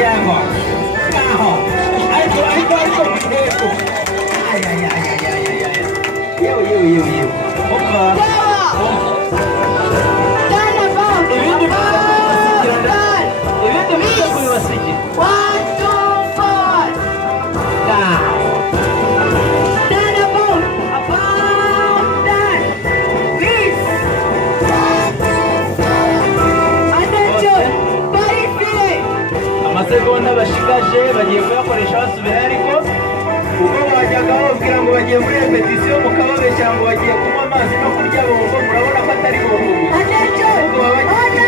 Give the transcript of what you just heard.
Yango. Kaho. Aiko. Eko. Ay. Yo. Opa. Ibindi bisigaye. One, two, four. Down. Stand about that. Please. Attention. Body feeling. Amasegonda bashigaje bagiye kuyakoresha basubira ariko ubwo bajyaga babwira ngo bagiye muri repetition mukababeshya ngo bagiye kunywa amazi no kurya bombo murabona ko atari bombo. Attention.